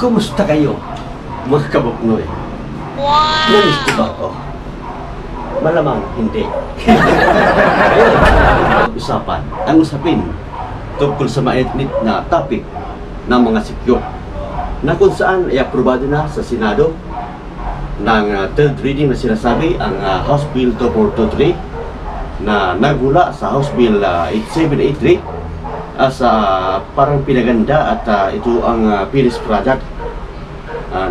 Kumusta kayo, mga kabuknoy? Wow! Namiss ko ba ito? Malamang hindi. Ngayon, pag-usapan ang usapin tungkol sa mainit na topic ng mga sikyo na kung saan ay aprobado na sa Senado ng third reading na sinasabi ang House Bill 2423 na nagmula sa House Bill 8783 as parang pinaganda at ito ang finished product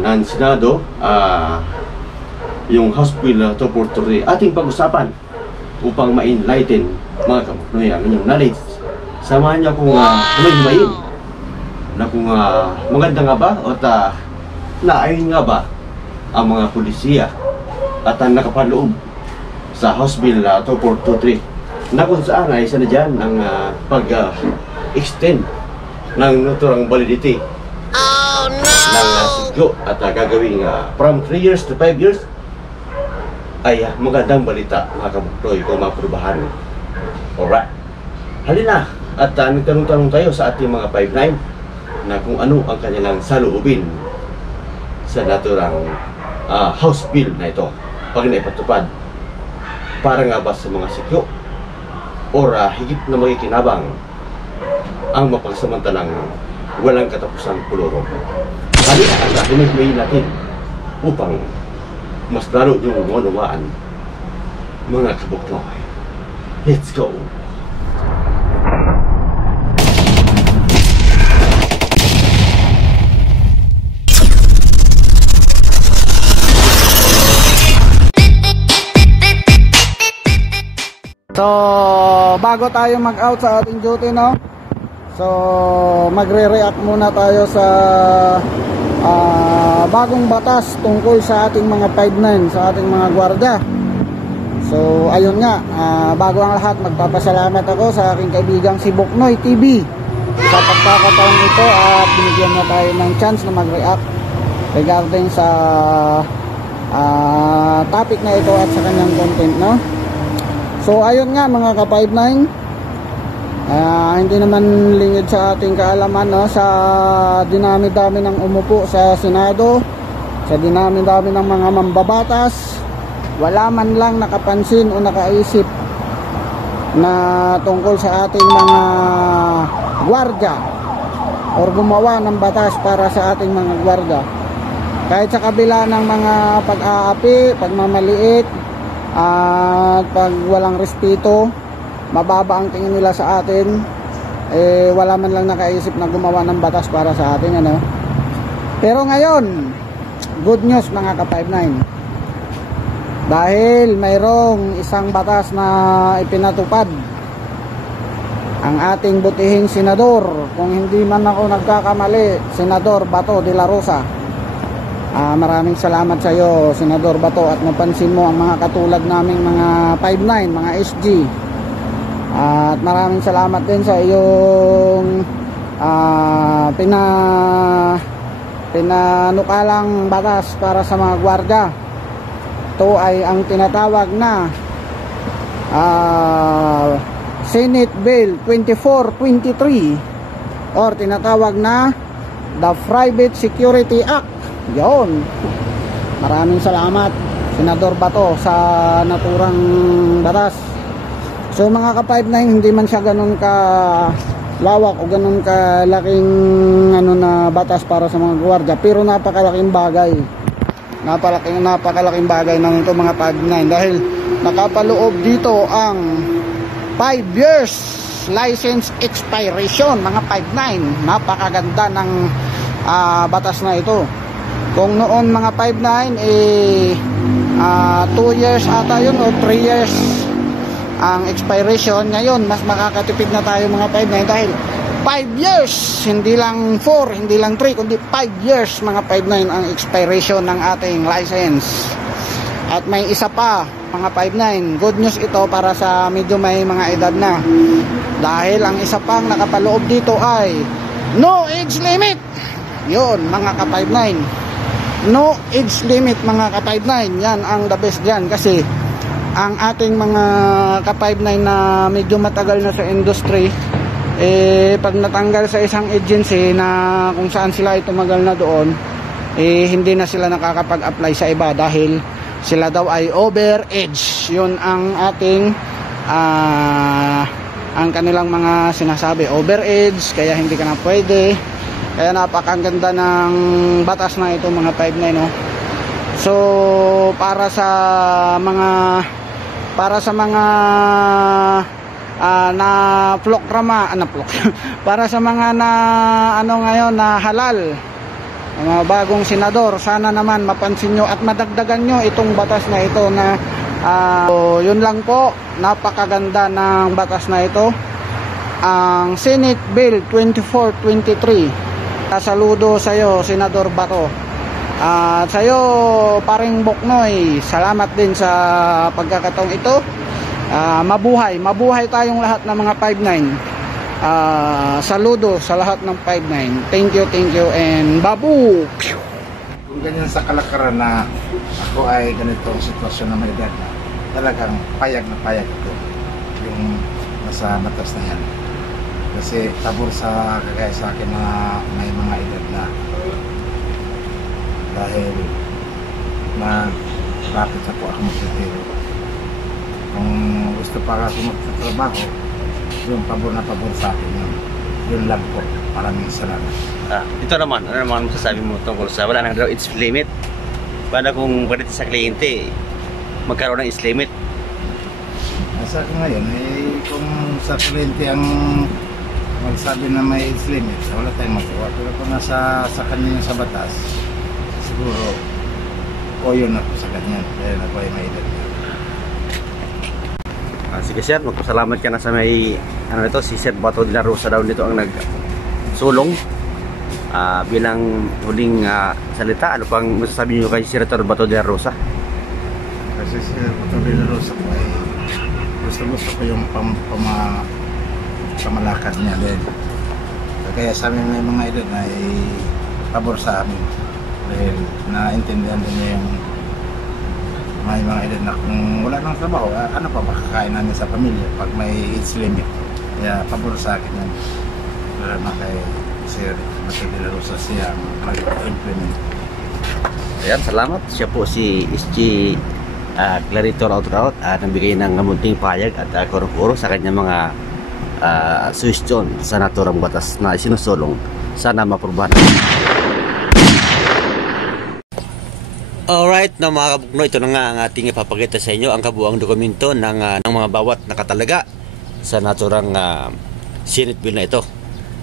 ng Senado. Yung House Bill 2423 ating pag-usapan upang ma-enlighten mga kabuknoy ang inyong knowledge. Samahan niyo kung humayin na kung maganda nga ba o naayon nga ba ang mga pulisiya at ang nakapaloob sa House Bill 2423 na kung saan ay isa na dyan ang pag-extend ng naturang validity ng sigyo at gagawing from 3 years to 5 years ay magandang balita mga kabuknoy kung maprubahan. Alright, halina at nagtanong-tanong tayo sa ating mga 5-9 na kung ano ang kanilang saloobin sa naturang House Bill na ito pag naipatupad para nga ba sa mga sikyo or higit na makikinabang ang mapagsamantalang walang katapusang pulurong. Halina at hinagmayin natin upang mas lalo yung maunawaan mga kabuknoy. Let's go! So, bago tayo mag-out sa ating duty, no? So, magre-react muna tayo sa bagong batas tungkol sa ating mga 5-9, sa ating mga gwardiya. So, ayun nga, bago ang lahat, magpapasalamat ako sa aking kaibigang si Buknoy TV sa pagkakataon ito at binigyan na tayo ng chance na mag-react regarding sa topic na ito at sa kanyang content, no? So ayun nga mga ka-5-9, hindi naman lingid sa ating kaalaman, no? Sa dinami-dami ng umupo sa Senado, sa dinami-dami ng mga mambabatas, wala man lang nakapansin o nakaisip na tungkol sa ating mga gwardiya or gumawa ng batas para sa ating mga gwardiya. Kahit sa kabila ng mga pag-aapi, pagmamaliit at pag walang respeto, mababa ang tingin nila sa atin, wala man lang nakaisip na gumawa ng batas para sa atin, ano? Pero ngayon, good news mga ka-5-9, dahil mayroong isang batas na ipinatupad ang ating butihing senador, kung hindi man ako nagkakamali, Senador Bato de la Rosa. Maraming salamat sa iyo, Senador Bato, at napansin mo ang mga katulad naming mga 5-9, mga SG. At maraming salamat din sa iyong pinanukalang batas para sa mga gwardiya. Ito ay ang tinatawag na Senate Bill 2423 or tinatawag na the Private Security Act. Yun, maraming salamat Senador Bato sa naturang batas. So mga ka-5-9, hindi man siya ganun ka lawak o ganun kalaking na batas para sa mga gwardiya, pero napakalaking bagay, napakalaking bagay naman ito mga 5-9, dahil nakapaloob dito ang 5 years license expiration mga 5-9. Napakaganda ng batas na ito. Kung noon mga 5-9 2 years ata yun o 3 years ang expiration, ngayon mas makakatipid na tayo mga 5-9 dahil 5 years, hindi lang 4, hindi lang 3, kundi 5 years mga 5-9 ang expiration ng ating license. At may isa pa mga 5-9, good news ito para sa medyo may mga edad na, dahil ang isa pang nakapaloob dito ay no age limit. Yun mga ka-5-9, no age limit mga ka-5-9, yan ang the best dyan. Kasi ang ating mga ka-5-9 na medyo matagal na sa industry, pag natanggal sa isang agency na kung saan sila ay tumagal na doon, hindi na sila nakakapag-apply sa iba dahil sila daw ay overage. Yun ang ating ang kanilang mga sinasabi, overage, kaya hindi ka na pwede. Kaya napakaganda ng batas na ito mga 5-9, no? So para sa mga na programa para sa mga na ngayon na halal, mga bagong senador, sana naman mapansin nyo at madagdagan nyo itong batas na ito na so, yun lang po, napakaganda ng batas na ito, ang Senate Bill 2423. Saludo sa iyo, Senador Bato, at sa iyo, paring Boknoy, salamat din sa pagkakataong ito. Mabuhay tayong lahat ng mga 5-9. Saludo sa lahat ng 5-9. Thank you and babu. Kung ganyan sa kalakaran na ako ay ganito ang sitwasyon na may edad na talagang payag na payag ito yung nasa batas na yan. Kasi tabor sa kagaya sa akin na may mga edad na dahil rapid na po ako magtitiro. Kung gusto pa ako magtatrabaho, yung pabor na pabor sa akin yun. Yun lang po. Maraming salamat. Ito naman, ano naman masasabi mo tungkol sa wala nang daw age limit? Paano kung pwede sa kliyente magkaroon ng age limit? Sa akin ngayon, kung sa kliyente ang magsabi na may age limit, wala tayong magawa. Pero kung nasa sa kanya sa batas, siguro o yun na po sa ganyan. Dahil ako ay may edad niya. Sige sir, magpasalamat ka na sa may si Sir Bato de la Rosa daw nito ang nagsulong bilang huling salita. Ano pang masasabi niyo kay Senator Bato de la Rosa? Kasi si Bato de la Rosa po ay gusto ko yung pamalakad niya din. Kaya sa amin may mga edad na ay pabor sa amin dahil naintindihan din niya yung may mga edad na kung wala nang trabaho, ano pa makakain namin sa pamilya pag may age limit. Kaya pabor sa akin yan. Lalo na kay Sir Bato de la Rosa siya mag-implement. Ayan, salamat. Siya po si SG Claritor Outrout nagbigay ng munting payag at kuro-kuro sa kanyang mga suwestyon sa naturang batas na sinusulong. Sana maprubahan. Alright na mga kabukno, ito na nga ang ating ipapakita sa inyo, ang kabuang dokumento ng mga bawat nakatalaga sa naturang Senate Bill na ito,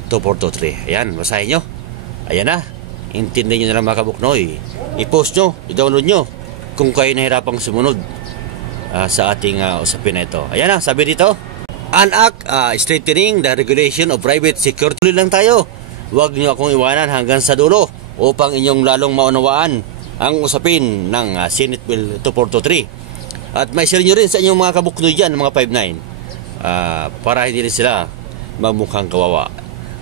2423. Ayan, basahin nyo. Ayan na, intindihin nyo na lang mga kabukno. I-post nyo, i-download nyo kung kayo nahirapang sumunod sa ating usapin na ito. Ayan na, sabi dito, an act strengthening the regulation of private security. Tuloy lang tayo, huwag nyo akong iwanan hanggang sa dulo upang inyong lalong maunawaan ang usapin ng Senate Bill 2423. At may share nyo rin sa inyong mga kabuknoy dyan, mga 5-9, para hindi rin sila magmukhang kawawa.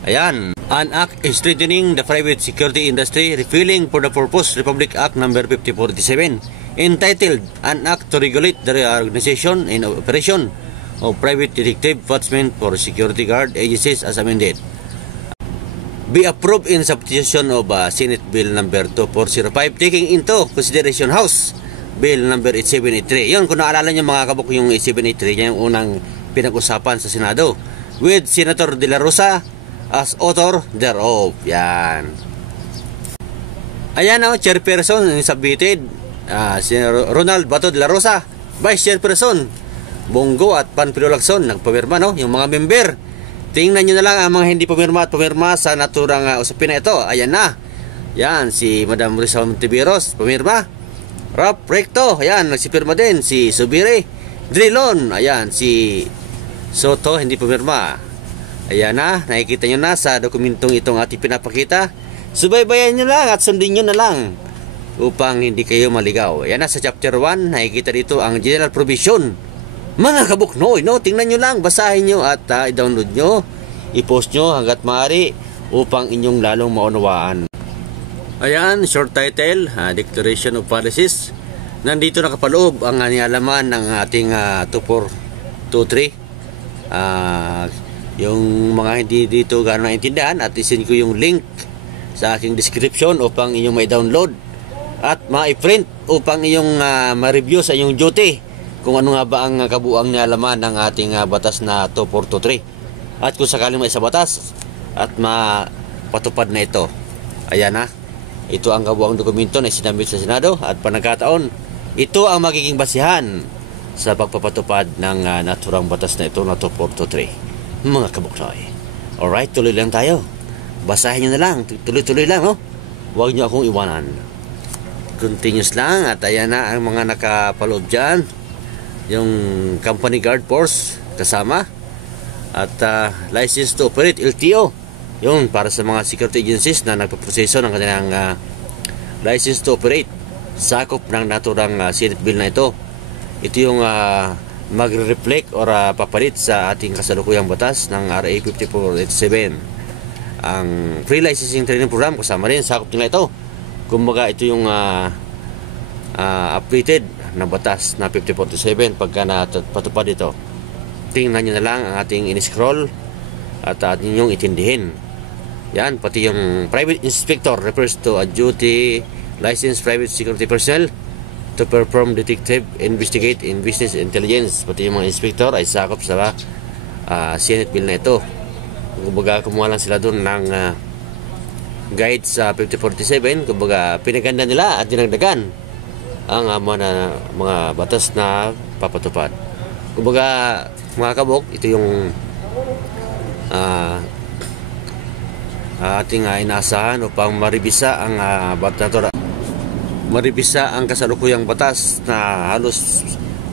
Ayan, an act strengthening the private security industry, repealing for the purpose Republic Act No. 5047, entitled an act to regulate the organization and operation of private detective enforcement for security guard agencies as amended. Be approved in substitution of Senate Bill No. 2405, taking into consideration House Bill No. 8783. Yun, kung naalala nyo mga kabuk, yung 8783, yan yung unang pinag-usapan sa Senado, with Senator De La Rosa as author thereof. Yan. Ayan o, chairperson submitted, si Ronald Bato de la Rosa, vice chairperson Bongo at Panfilo Lacson, nagpamirma, no? Yung mga member, tingnan nyo na lang ang mga hindi pumirma at pumirma sa naturang usapin na ito. Ayan na. Yan, si Madam Rizal Montiveros, pumirma. Rap Recto, ayan, nagsipirma din. Si Subire Drilon, ayan, si Soto, hindi pumirma. Ayan na, nakikita nyo na sa dokumentong itong ating pinapakita. Subaybayan nyo lang at sundin nyo na lang upang hindi kayo maligaw. Ayan na, sa chapter 1, nakikita dito ang general provision. Mga kabuknoy, no? Tingnan nyo lang, basahin nyo at i-download nyo, i-post nyo hanggat maaari upang inyong lalong maunawaan. Ayan, short title, Declaration of Policies. Nandito nakapaloob ang nialaman ng ating 2423. Yung mga hindi dito gano'n naintindihan, at isin ko yung link sa aking description upang inyong may download at ma-print upang inyong ma-review sa inyong duty kung ano nga ba ang kabuang nialaman ng ating batas na 2423. At kung sakaling may isa batas at mapatupad na ito, ayan na, ito ang kabuang dokumento na sinabit sa Senado, at panagkataon ito ang magiging basihan sa pagpapatupad ng naturang batas na ito na 2423, mga kabuknoy. Alright, tuloy lang tayo. Basahin nyo na lang, tuloy-tuloy lang, no? Huwag nyo akong iwanan. Continuous lang, at ayan na ang mga nakapaloob dyan. Yung company guard force kasama, at license to operate, LTO. Yun, para sa mga security agencies na nagpaproseso ng kanilang license to operate. Sakop ng naturang Senate bill na ito. Ito yung magre-reflect or papalit sa ating kasalukuyang batas ng RA 5487. Ang free licensing training program kasama rin, sakop nila ito. Kumbaga ito yung updated na batas na 5487 pagka napatupad ito. Tingnan nyo na lang ang ating in-scroll at ating yung itindihin. Yan, pati yung private inspector refers to a duty licensed private security personnel to perform detective, investigate in business intelligence. Pati yung mga inspector ay sakop sa Senate bill na ito. Kumbaga kumuha lang sila doon ng guide sa 5047. Kumbaga pinaganda nila at dinagdagan ang mga batas na papatupad. Kumbaga mga kabok, ito yung ating inaasahan upang maribisa ang maribisa ang kasalukuyang batas na halos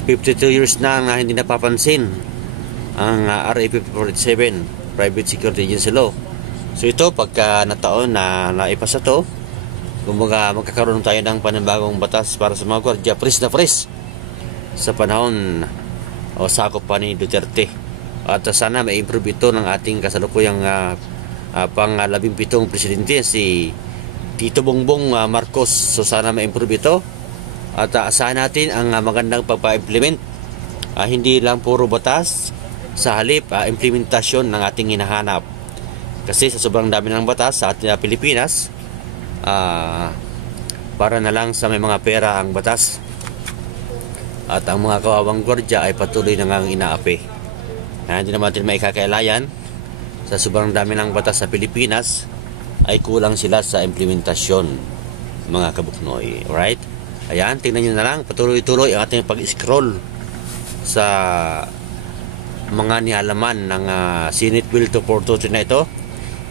52 years na hindi napapansin, ang RA 5447, Private Security Agency Law. So ito, pagka nataon na naipasa to, kumbaga magkakaroon tayo ng panibagong batas para sa mga gwardiya, fresh na fresh sa panahon o sakop pa ni Duterte. At sana ma-improve ito ng ating kasalukuyang pang-17 presidente, si Tito Bongbong Marcos. So sana ma-improve ito at asahan natin ang magandang pagpa-implement. Hindi lang puro batas, sa halip implementasyon ng ating hinahanap. Kasi sa sobrang dami ng batas sa ating Pilipinas, para na lang sa may mga pera ang batas, at ang mga kawawang gwardiya ay patuloy na ngang inaapi. Hindi naman natin maikakailayan, sa sobrang dami ng batas sa Pilipinas ay kulang sila sa implementasyon, mga kabuknoy. Alright? Ayan, tingnan nyo na lang, patuloy-tuloy ang ating pag-scroll sa mga nialaman ng Senate Bill 2423 na ito.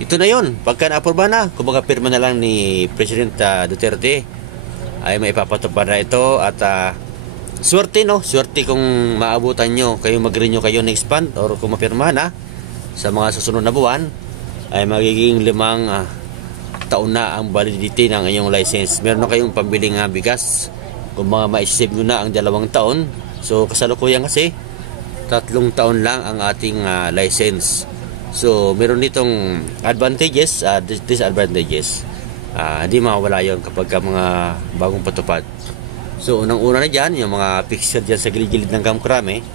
Ito na yun, pagka na-aproba na, kumbaga pirma na lang ni President Duterte, ay maipapatupad na ito. At swerte, no? Swerte kung maabutan nyo, kayo mag-renew kayo next month, or kung mapirma na sa mga susunod na buwan, ay magiging 5 taon na ang validity ng inyong license. Meron na kayong pambiling bigas kung mga ma-save nyo na ang 2 taon. So kasalukuyan kasi 3 taon lang ang ating license. So meron ditong advantages, disadvantages. Hindi mawala yon kapag mga bagong patupad. So unang-una na dyan, yung mga fixture dyan sa gilid-gilid ng kamkrame,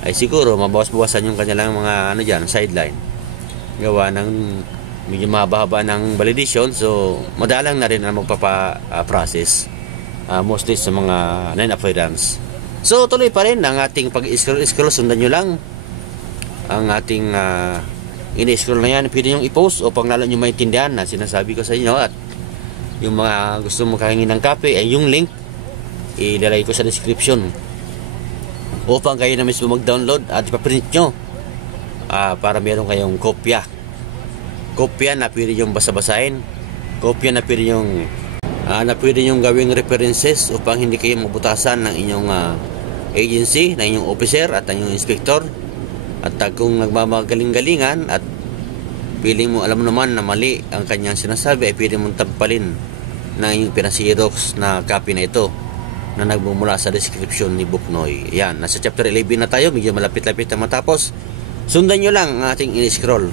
ay siguro mabawas-bawasan yung kanilang mga sideline. Gawa ng medyo mahaba ng validation, so madalang na rin ang magpapa-process, mostly sa mga non-appearance. So tuloy pa rin ang ating pag-scroll. Sundan nyo lang ang ating in-scroll na yan. Pwede nyo i-post upang lalo nyo maintindihan na sinasabi ko sa inyo. At yung mga gusto makahingi ng copy, ay yung link ilalagay ko sa description upang kayo na mismo mag-download at ipaprint nyo, para meron kayong kopya na pwede yung basa-basahin, kopya na pwede yung gawing references upang hindi kayo mabutasan ng inyong agency, ng inyong officer at ng inyong inspector. At kung nagmamagaling-galingan at piling mo alam naman na mali ang kanyang sinasabi, ay pwede mong tampalin ng inyong pinasirox na copy na ito na nagmumula sa description ni Buknoy. Yan, nasa chapter 11 na tayo, medyo malapit-lapit na matapos. Sundan nyo lang ang ating in-scroll.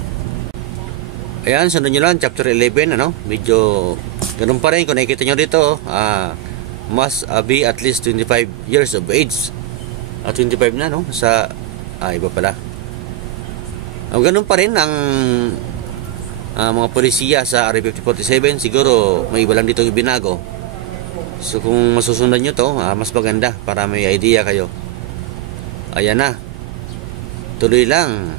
Ayan, sundan nyo lang chapter 11, medyo ganun pa rin. Kung nakikita nyo dito, must be at least 25 years of age. 25 na, no? Sa iba pala. Ganun pa rin ang mga polisiya sa RA 5047, siguro may iba lang dito yung binago. So kung masusundan nyo to, mas maganda para may idea kayo. Ayan na, tuloy lang.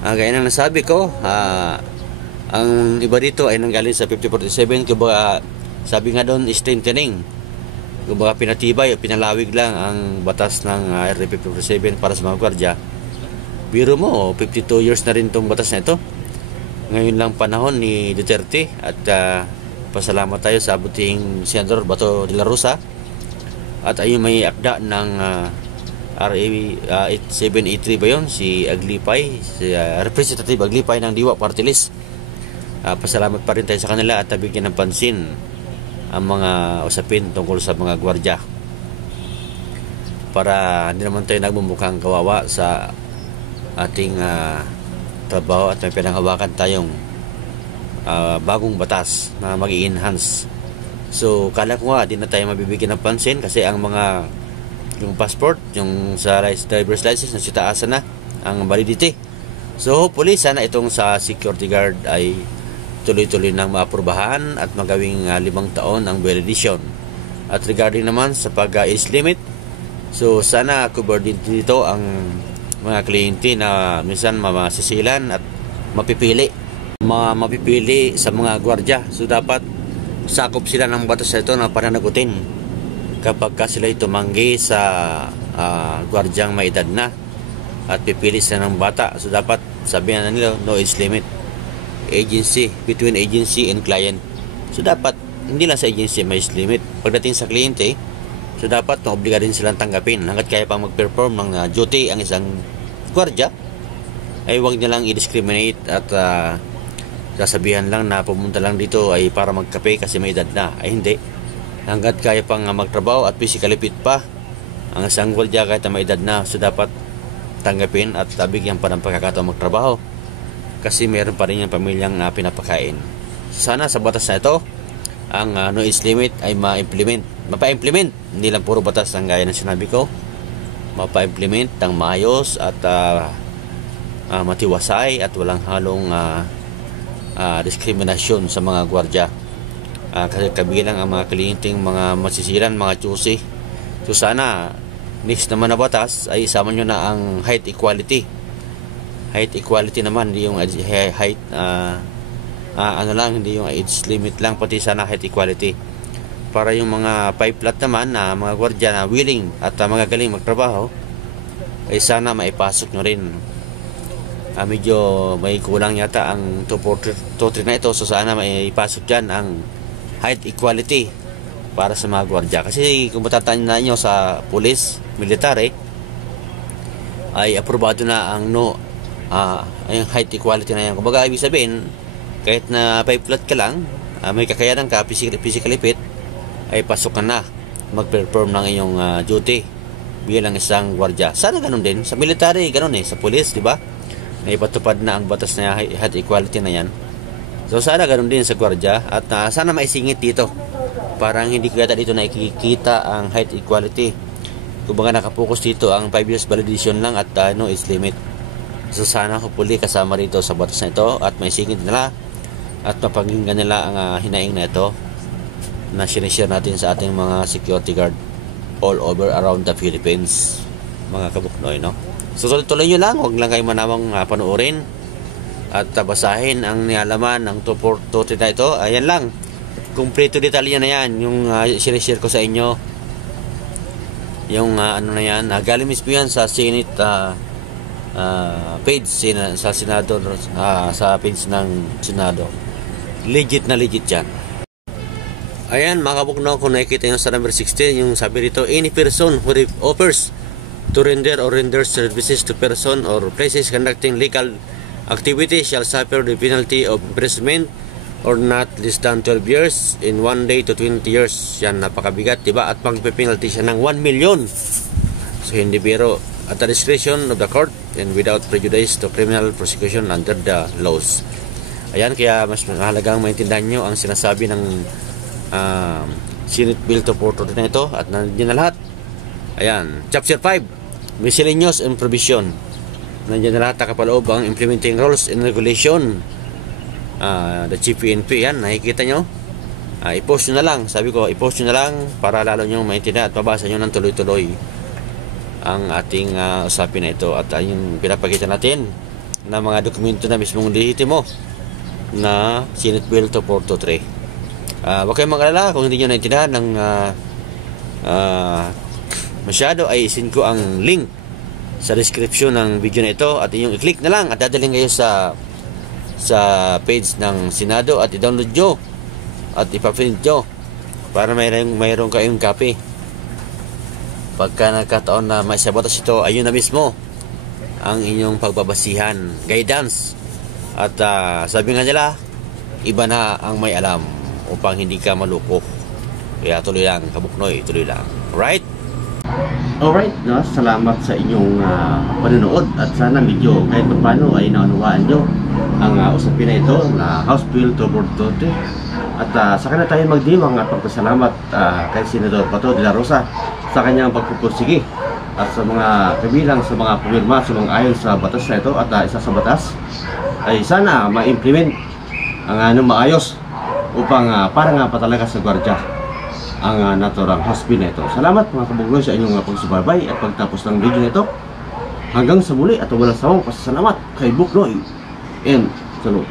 Gaya ng nasabi ko, ang iba dito ay nanggaling sa 5047, kumbaga sabi nga doon, strengthening, kumbaga pinatibay o pinalawig lang ang batas ng RA 5047 para sa mga gwardya. Biro mo, 52 years na rin itong batas na ito. Ngayon lang panahon ni Duterte at pasalamat tayo sa abuting Senador Bato de la Rosa at ayun may akda ng RA 8783 ba yun, si Aglipay, si Representative Aglipay ng Diwa Party List. Pasalamat pa rin tayo sa kanila at bigyan ng pansin ang mga usapin tungkol sa mga gwardya para hindi naman tayo nagmumukhang kawawa sa ating trabaho at may pinanghawakan tayong bagong batas na mag-i-enhance. So kala ko nga di na tayo mabibigyan ng pansin kasi ang mga yung passport, yung sa driver's license na sitaasan na ang validity. So hopefully sana itong sa security guard ay tuloy-tuloy nang maaprubahan at magawing 5 taon ang validation. At regarding naman sa pag-age limit, so sana covered dito ang mga kliyente na minsan masisilan at mapipili sa mga gwardya. So dapat sakop sila ng batas na ito na pananagutin kapag sila tumanggi sa gwardyang may edad na at pipili sila ng bata. So dapat sabihan na nila no age limit, agency, between agency and client. So dapat hindi lang sa agency may age limit. Pagdating sa kliyente, so dapat obliga din silang tanggapin hanggat kaya pang mag-perform ng duty ang isang gwardya, ay huwag nilang i-discriminate at sasabihan lang na pumunta lang dito ay para magkape kasi may edad na. Ay hindi, hanggat kaya pang magtrabaho at physically fit pa ang isang gwardya kahit may edad na, so dapat tanggapin at bigyan pa ng pagkakataon magtrabaho kasi meron pa rin yung pamilyang pinapakain. So sana sa batas na ito ang no age limit ay mapa-implement, hindi lang puro batas ang gaya ng sinabi ko, mapa-implement ng maayos at matiwasay at walang halong diskriminasyon sa mga gwardya. Kasi kabilang ang mga kliyenteng mga masisiran, mga choosy. So sana next naman na batas ay isama nyo na ang height equality. Height equality naman, hindi yung height hindi yung age limit lang, pati sana height equality para yung mga 5 flat naman na mga gwardya na willing at magagaling magtrabaho ay sana maipasok nyo rin. Medyo may kulang yata ang 243 na ito, so sana maipasok dyan ang height equality para sa mga gwardya. Kasi kung matatandaan nyo sa police, military, ay aprobado na ang yung height equality na yan. Kumbaga ibig sabihin, kahit na 5 flat ka lang, may kakayanan ka, physically fit, ay pasok ka na mag-perform ng iyong duty bilang isang gwardya. Sana ganun din sa military, ganun sa police, di ba? Naipatupad na ang batas na height equality na yan. So sana ganun din sa gwardya at sana maisingit dito. Parang hindi kaya dito nakikita ang height equality. Kumbaga nakapokus dito ang 5 years validation lang at no age limit. So sana hopefully kasama rito sa batas na ito at maisingit nila at mapakinggan nila ang hinaing na ito na sinishare natin sa ating mga security guard all over around the Philippines, mga kabuknoy, no? So tuloy nyo lang, huwag lang kayo manawang panuorin at basahin ang nialaman ng 243 na ito. Ayan lang, kumpleto detalye na yan yung sinishare ko sa inyo, yung ano na yan, galing mismo yan sa Senate page sa Senado, sa page ng Senado. Legit na legit yan. Ayan mga kabukno, kung nakikita nyo sa number 16, yung sabi dito, any person who offers to render or renders services to person or places conducting legal activity shall suffer the penalty of imprisonment or not less than 12 years in 1 day to 20 years. Yan, napakabigat, diba? At magpe-penalty siya ng 1 million. So hindi biro. At the discretion of the court and without prejudice to criminal prosecution under the laws. Ayan, kaya mas mahalagang maintindihan nyo ang sinasabi ng Senate Bill 243 na ito at nandiyan na lahat. Ayan, Chapter 5, Miscellaneous and Provision. nandiyan na lahat nakapaloob ang implementing rules and regulation. The GPNP, yan, nakikita nyo. I-post nyo na lang, sabi ko, i-post nyo na lang para lalo nyo maintindihan at mabasa nyo ng tuloy-tuloy ang ating usapin na ito. At yung pinapakita natin na mga dokumento na mismong lehitimo na Senate Bill 2423. Huwag kayong mag-alala kung hindi nyo naintindihan ng masyado, ay isin ko ang link sa description ng video na ito at inyong i-click na lang at dadaling kayo sa page ng Senado at i-download nyo at ipa-print nyo para mayroon kayong copy. Pagka nagkataon na may sabotas ito, ayun na mismo ang inyong pagbabasihan, guidance. At sabi nga nila, iba na ang may alam upang hindi ka maloko. Kaya tuloy lang, kabuknoy, tuloy lang. Right? Alright, no? Salamat sa inyong panonood at sana medyo kahit paano ay naunawaan nyo ang usapin na ito na House Bill 2423. At sa kanya tayo magdiwang at pagpasalamat kay Senador Bato de la Rosa sa kanyang pagpupursige at sa mga kabilang sa mga pumirma sa mga ayon sa batas na ito. At isa sa batas ay sana ma-implement ang maayos upang para nga pa talaga sa gwardya ang naturang House Bill na ito. Salamat mga kabugloy sa inyong pagsubaybay at pagtapos ng video na ito. Hanggang sa muli at walang sawang pasasalamat kay Buknoy and salud.